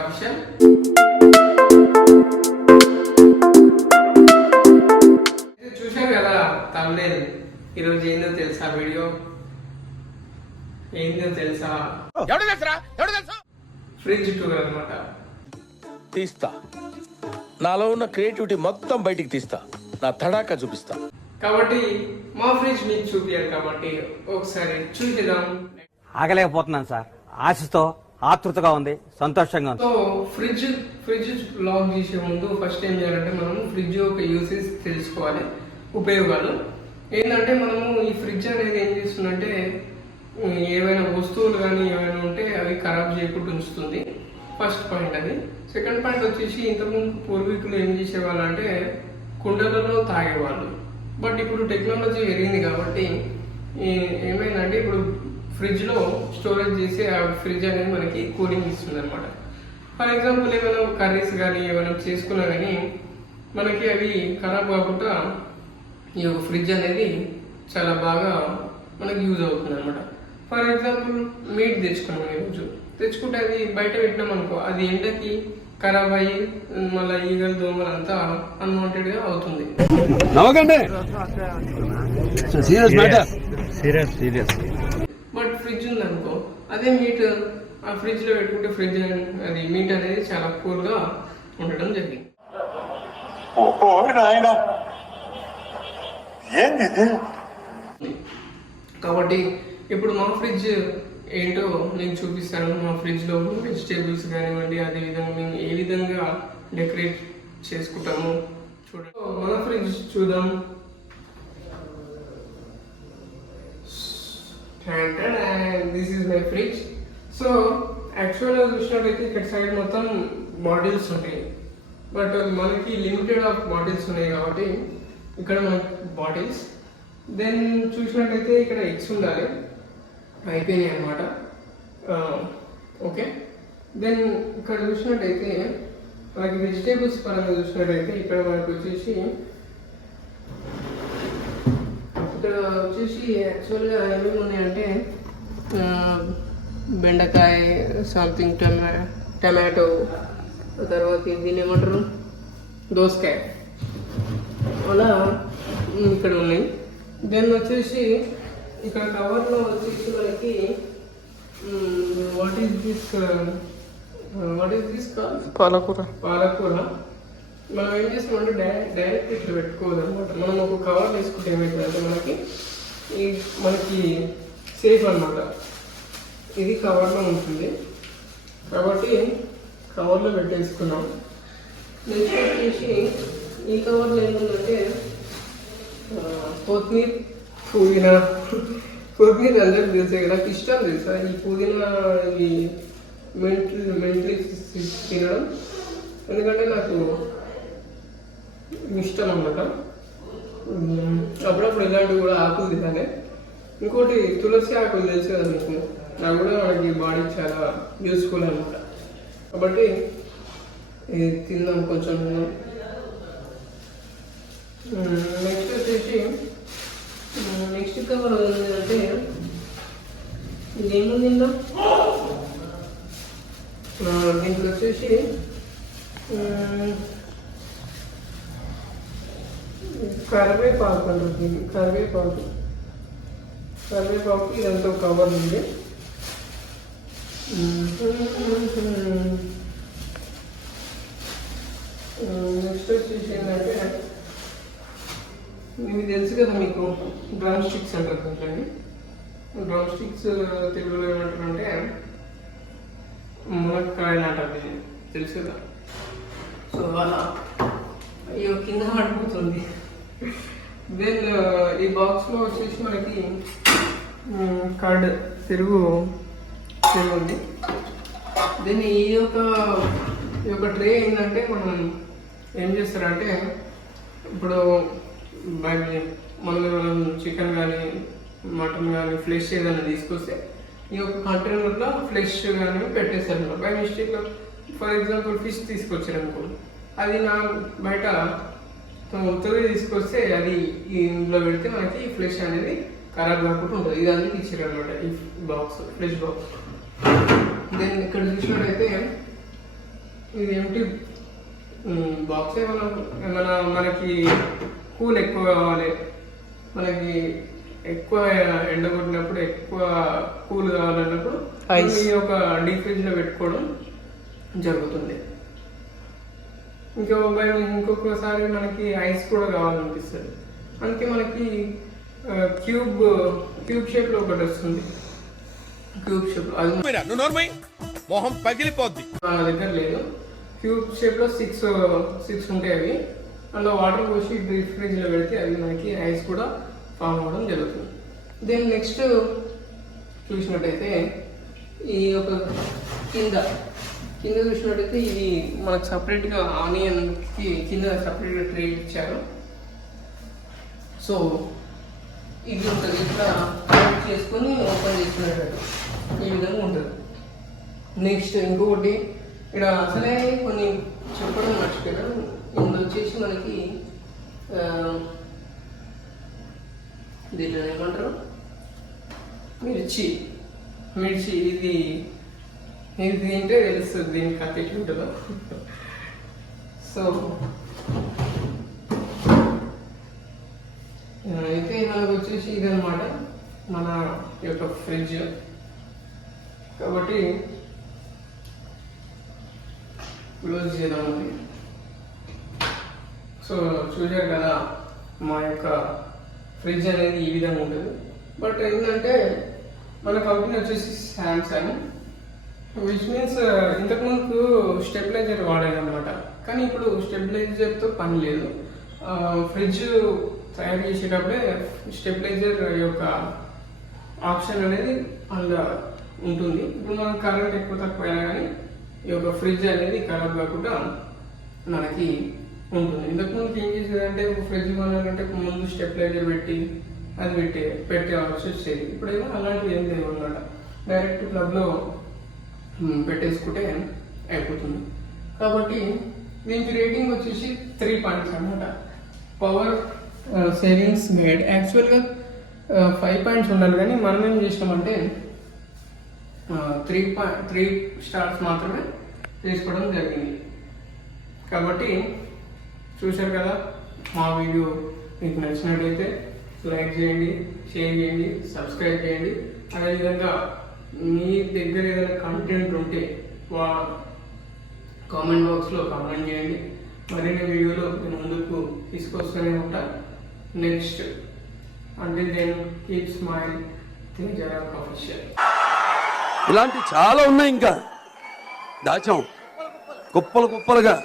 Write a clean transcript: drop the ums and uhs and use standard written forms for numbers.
Official. చూశారు కదా thumbnail. ఈరోజు ఏందో తెలుసా వీడియో? ఏందో తెలుసా? ఫ్రిడ్జ్ టూర్ అన్నమాట. తీస్తా, నాలో ఉన్న క్రియేటివిటీ మొత్తం బయటికి తీస్తా, నా తడాకా చూపిస్తా. కాబట్టి మా ఫ్రిడ్జ్ మీకు చూపించారు కాబట్టి ఒకసారి చూద్దాం. ఆగలేకపోతున్నాను సార్, ఆశతో ఆతృతగా ఉంది, సంతోషంగా ఉంది. సో ఫ్రిడ్జ్ లాక్ చేసే ముందు ఫస్ట్ ఏం చేయాలంటే మనము ఫ్రిడ్జ్ యొక్క యూసేజ్ తెలుసుకోవాలి, ఉపయోగాలు ఏంటంటే మనము ఈ ఫ్రిడ్జ్ అనేది ఏం చేస్తుందంటే ఏవైనా వస్తువులు కానీ ఏమైనా ఉంటే అవి ఖరాబ్ చేయకుండా ఉంచుతుంది. ఫస్ట్ పాయింట్ అది. సెకండ్ పాయింట్ వచ్చేసి ఇంతకుముందు పూర్వీకులు ఏం చేసేవాళ్ళు అంటే కుండలలో తాగేవాళ్ళు. బట్ ఇప్పుడు టెక్నాలజీ పెరిగింది కాబట్టి ఏమైందంటే ఇప్పుడు ఫ్రిడ్జ్లో స్టోరేజ్ చేసి ఆ ఫ్రిడ్జ్ అనేది మనకి కూలింగ్ ఇస్తుంది అనమాట. ఫర్ ఎగ్జాంపుల్ ఏమైనా కర్రీస్ కానీ ఏమైనా చేసుకున్నా కానీ మనకి అవి ఖరాబ్ కాకుండా ఈ యొక్క ఫ్రిడ్జ్ అనేది చాలా బాగా మనకి యూజ్ అవుతుంది అనమాట. ఫర్ ఎగ్జాంపుల్ మీట్ తెచ్చుకున్నాం ఈరోజు, తెచ్చుకుంటే అది బయట పెట్టినాం అనుకో, అది ఎండకి ఖరాబ్ అయ్యి మళ్ళీ ఈగలు దోమలు అంతా అన్వాంటెడ్గా అవుతుంది. బట్ ఫ్రిడ్జ్ ఉంది అనుకో, అదే మీట్ ఆ ఫ్రిడ్జ్ లో పెట్టుకుంటే ఫ్రిడ్జ్ అది మీట్ అనేది చాలా కూల్గా ఉండడం జరిగింది. కాబట్టి ఇప్పుడు మా ఫ్రిడ్జ్ ఏంటో నేను చూపిస్తాను. మా ఫ్రిడ్జ్లో వెజిటేబుల్స్ కానివ్వండి, అదేవిధంగా మేము ఏ విధంగా డెకరేట్ చేసుకుంటాము చూడండి. మన ఫ్రిడ్జ్ చూద్దాం. This is my fridge. So యాక్చువల్గా చూసినట్టయితే ఇక్కడ సైడ్ మొత్తం బాటిల్స్ ఉంటాయి, బట్ మనకి లిమిటెడ్ ఆఫ్ బాటిల్స్ ఉన్నాయి కాబట్టి ఇక్కడ మనకి బాటిల్స్. దెన్ చూసినట్టయితే ఇక్కడ ఎగ్స్ ఉండాలి, అయిపోయినాయి అన్నమాట. ఓకే. దెన్ ఇక్కడ చూసినట్టయితే మనకి వెజిటేబుల్స్ పరంగా చూసినట్టయితే ఇక్కడ మనకు వచ్చేసి యాక్చువల్గా ఏమేమి ఉన్నాయంటే బెండకాయ, సంథింగ్ టమాటో, తర్వాత దీన్ని ఏమంటారు దోసకాయ, అలా ఇక్కడ ఉన్నాయి. దెన్ వచ్చేసి ఇక్కడ కవర్లో వచ్చేసి మనకి వాట్ ఈస్ దిస్ పాలకూర. మనం ఏం చేస్తామంటే డైరెక్ట్ ఇట్లా పెట్టుకోవద్దు అనమాట. మనం ఒక కవర్ తీసుకుంటే ఏమవుతుందంటే మనకి సేఫ్ అనమాట. ఇది కవర్లో ఉంటుంది కాబట్టి కవర్లో పెట్టేసుకున్నాం. నెక్స్ట్ వచ్చేసి ఈ కవర్లో ఏముందంటే కొత్తిమీర, కొత్తిమీర అందరికి తెలిసే కదా, నాకు ఇష్టం తెలుసా ఈ పుదీనా, ఈ మెంట్లీ తినడం, ఎందుకంటే నాకు ఇష్టం అన్నమాట. అప్పుడప్పుడు ఇలాంటివి కూడా ఆకులు తినాలి. ఇంకోటి తులసి ఆకులు తెలుసు కదా మీకు, నాకు కూడా మనకి బాడీ చాలా యూస్ఫుల్ అనమాట. కాబట్టి తిందాం కొంచెం. నెక్స్ట్ వచ్చేసి నెక్స్ట్ కవర్ ఏంటంటే ఇదేముంది దీంట్లో వచ్చేసి కరివేపాకు అంటుంది. కరివేపాకు ఇదంతా కవర్ ఉంది. నెక్స్ట్ వచ్చేసి ఏంటంటే ఇవి తెలుసు కదా మీకు, డ్రమ్ స్టిక్స్ అంటారు కొంచెండి. డ్రమ్ స్టిక్స్ తెలుగులో ఏమంటారు అంటే మునక్కాయలు అంటారు, తెలుసు కదా. సో అలా అయ్యో కింద పడిపోతుంది. దెన్ ఈ బాక్స్లో వచ్చేసి మనకి కర్డ్ పెరుగు ఉంది. దెన్ ఈ యొక్క ట్రే ఏంటంటే మనం ఏం చేస్తారంటే ఇప్పుడు మనం చికెన్ కానీ మటన్ కానీ ఫ్లెష్ ఏదైనా తీసుకొస్తే ఈ యొక్క కంటైనర్లో ఫ్లెష్ కానీ పెట్టేస్తారు బై మిస్టేక్లో. ఫర్ ఎగ్జాంపుల్ ఫిష్ తీసుకొచ్చారనుకో, అది నా బయట ఉత్తగా తీసుకొస్తే అది ఇందులో పెడితే మనకి ఫ్లెష్ అనేది ఖరాబ్ కాకుండా ఉంటుంది. ఇది అందుకు ఇచ్చారు అనమాట ఈ బాక్స్, ఫ్లెష్ బాక్స్. దెన్ ఇక్కడ చూసినట్టయితే ఇది ఏమిటి బాక్స్ ఏమైనా మనకి కూల్ ఎక్కువ కావాలి, మనకి ఎక్కువ ఎండ కొట్టినప్పుడు ఎక్కువ కూల్ కావాలన్నప్పుడు ఈ యొక్క డీప్ ఫ్రిడ్జ్ లో పెట్టుకోవడం జరుగుతుంది. ఇంకొకసారి మనకి ఐస్ కూడా కావాలనిపిస్తుంది, అందుకే మనకి క్యూబ్ షేప్ లో ఒకటి వస్తుంది. క్యూబ్ షేప్ అది మొహం పగిలిపోద్ది. మన దగ్గర లేదు. క్యూబ్ షేప్ లో సిక్స్ ఉంటాయి. అవి అందులో వాటర్ పోసి డీప్ ఫ్రిడ్జ్ లో పెడితే అవి మనకి ఐస్ కూడా ఫామ్ అవ్వడం జరుగుతుంది. దెన్ నెక్స్ట్ చూసినట్టయితే ఈ ఒక కింద చూసినట్టయితే ఇది మనకు సపరేట్గా ఆనియన్కి కింద సపరేట్గా ట్రే ఇచ్చారు. సో ఇది ఉంటుంది, ఇట్లా చేసుకొని ఓపెన్ చేసుకునేటట్టు ఈ విధంగా ఉంటుంది. నెక్స్ట్ ఇంకొకటి ఇక్కడ అసలే కొన్ని చెప్పడం మర్చిపోయాను. ఇందులో వచ్చేసి మనకి దీంట్లో ఏమంటారు మిర్చి ఇది తింటే తెలుస్తుంది దీని కథ ఎట్లుంటుందో. సో అయితే మనకు వచ్చేసి ఇదన్నమాట మన యొక్క ఫ్రిడ్జ్. కాబట్టి క్లోజ్ చేద్దామండి. సో చూసారు కదా మా యొక్క ఫ్రిడ్జ్ అనేది ఈ విధంగా ఉంటుంది. బట్ ఏంటంటే మన కంపెనీ వచ్చేసి శాంసంగ్, విచ్ మీన్స్ ఇంతకుముందు స్టెబిలైజర్ వాడాను అనమాట. కానీ ఇప్పుడు స్టెబిలైజర్తో పని లేదు. ఫ్రిడ్జ్ తయారు చేసేటప్పుడే స్టెబిలైజర్ యొక్క ఆప్షన్ అనేది అందులో ఉంటుంది. ఇప్పుడు మనం కరెంట్ ఎక్కువ తక్కువ అయినా కానీ ఈ యొక్క ఫ్రిడ్జ్ అనేది ఖరాబ్ కాకుండా మనకి ఉంటుంది. ఇంతకుముందు ఏం చేసేదంటే ఫ్రిడ్జ్ కొనాలంటే ముందు స్టెబిలైజర్ పెట్టి అది పెట్టేవాల్సి వచ్చేది. ఇప్పుడేమో అలాంటివి ఏం లేవు అన్నమాట. డైరెక్ట్ ప్లగ్లో పెట్టేసుకుంటే అయిపోతుంది. కాబట్టి దీనికి రేటింగ్ వచ్చేసి 3 పాయింట్స్ అన్నమాట. పవర్ సేవింగ్స్ గైడ్ యాక్చువల్గా 5 పాయింట్స్ ఉండాలి, కానీ మనం ఏం చేసినామంటే 3 స్టార్స్ మాత్రమే తీసుకోవడం జరిగింది. కాబట్టి చూశారు కదా, మా వీడియో మీకు నచ్చినట్లయితే లైక్ చేయండి, షేర్ చేయండి, సబ్స్క్రైబ్ చేయండి. అదేవిధంగా మీ దగ్గర ఏదైనా కంటెంట్ ఉంటే కామెంట్ బాక్స్లో కామెంట్ చేయండి. మరిన్ని వీడియోలో నేను ముందుకు తీసుకొస్తూనే ఉంటా. నెక్స్ట్ అంటే దెన్ కీప్ స్మైల్ తేజరాక్ ఆఫీషియల్. ఇలాంటి చాలా ఉన్నాయి, ఇంకా దాచాం కుప్పలుగా.